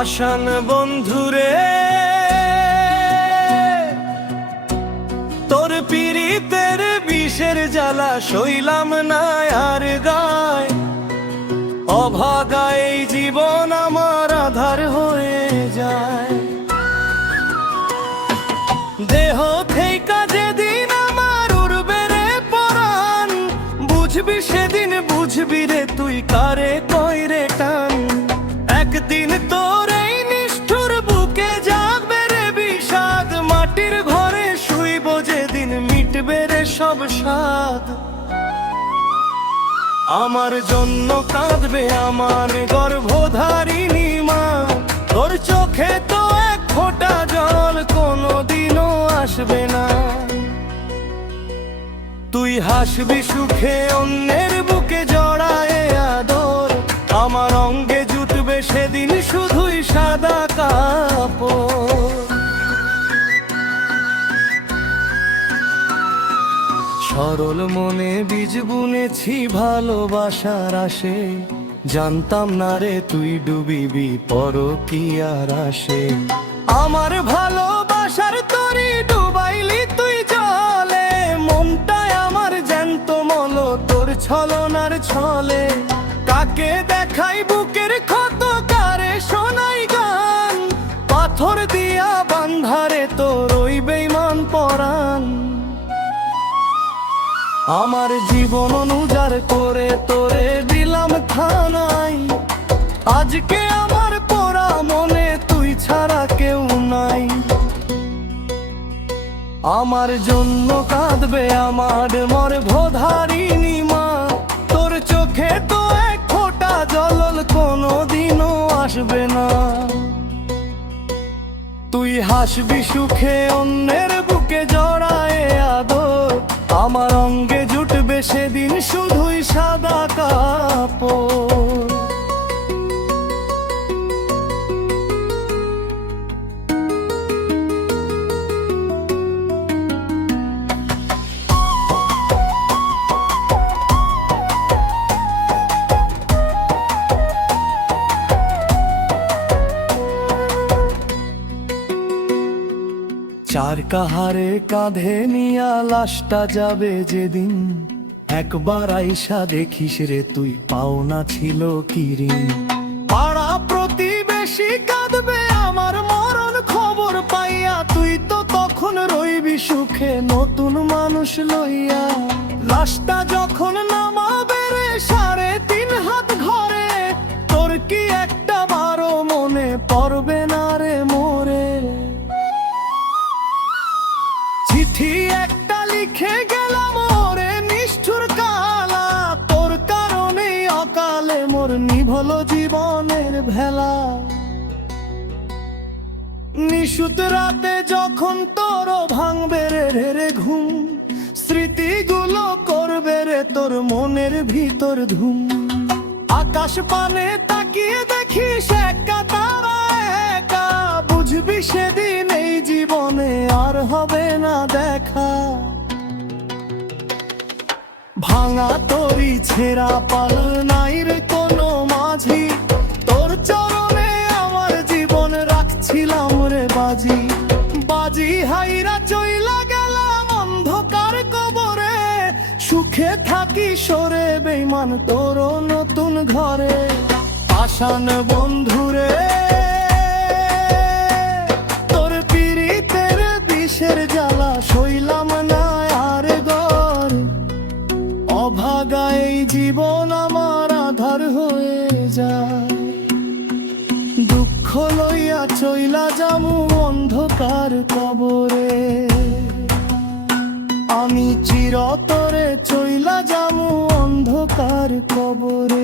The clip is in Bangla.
আশান বন্ধুরে তোর পীড়িতের বিষের জ্বালা সইলাম না আর গায়, অভাগায় এই জীবন আমার আধার হয়ে যায়। দেহ থেকে যেদিন আমার উড়বে রে পরাণ, বুঝবি সেদিন বুঝবি রে তুই কারে কই রে টান। একদিন তোর এই নিষ্ঠুর বুকে জাগবে রে বিষাদ, মাটির ঘরে শুইব যেদিন মিটবে রে সব স্বাদ। আমার জন্য কাঁদবে আমার গর্ভধারিণী মা, তোর চোখে তো এক ফোঁটা জল কোনোদিনও আসবে না। তুই হাসবি সুখে অন্যের বুকে জড়ায় আদর, আমার অঙ্গে জুটবে সেদিন শুধুই সাদা কাপড়। সরল মনে বীজ বুনেছি ভালোবাসার আসে, জানতাম না রে তুই ডুবিবি পরকীয়ার আসে। আমার ভালোবাসার তরি ডুবাইলি তুই জলে, মনটায় আমার জ্যান্ত মল তোর ছলনার ছলে। কাকে দেখাই বুকের ক্ষত, কারে শোনাই গান, পাথর দিয়া বান্ধারে তোর ওই বেঈমান পরাণ। আমার জীবন অনুজার করে তোরে দিলাম থানায়, আজকে আমার পোড়া মনে তুই ছাড়া কেউ নাই। আমার জন্য কাঁদবে আমার গর্ভধারিণী মা, তোর চোখে তো এক ফোঁটা জল কোনোদিনও আসবে না। তুই হাসবি সুখে অন্যের বুকে জড়ায় আদর, আমার অঙ্গে জুটবে সেদিন শুধুই সাদা কাপড়। চার কাহারে কাঁধে নিয়া লাশটা যাবে যেদিন, একবার আইসা দেখিস রে তুই পাওনা ছিল কি ঋণ। পাড়া প্রতিবেশী কাঁদবে আমার মরণ খবর পাইয়া, তুই তো তখন রইবি সুখে নতুন মানুষ লইয়া। লাশটা যখন নামাবে রে 3.5 হাত ঘরে, তোর কি একটা বারো মনে পড়বে না রে মোরে। চিঠি একটা লিখে গেলাম ওরে নিষ্ঠুর কালা, তোর কারণে অকালে মোর নিভল জীবনের ভেলা। নিশুত রাতে যখন তোর ভাঙবে রে রে ঘুম, স্মৃতিগুলো করবে রে তোর মনের ভিতর ধুম। আকাশ পানে তাকিয়ে দেখিস একা তারা একা, বুঝবি সেদিন এই জীবনে আর হবে না দেখা। ভাঙা তরি ছেঁড়া পাল নাই রে কোনো মাঝি, তোর চরণে আমার জীবন রাখছিলাম রে বাজি। বাজি হাইরা চইলা গেলাম অন্ধকার কবরে, সুখে থাকি সরে বেঈমান তোর নতুন ঘরে। আশান বন্ধুরে তোর পীড়িতের বিষের জ্বালা সইলাম না আর গর, অভাগায় এই জীবন আমার আধার হয়ে যায়। দুঃখ লইয়া চইলা যামু অন্ধকার কবরে, আমি চিরতরে চইলা যামু অন্ধকার কবরে।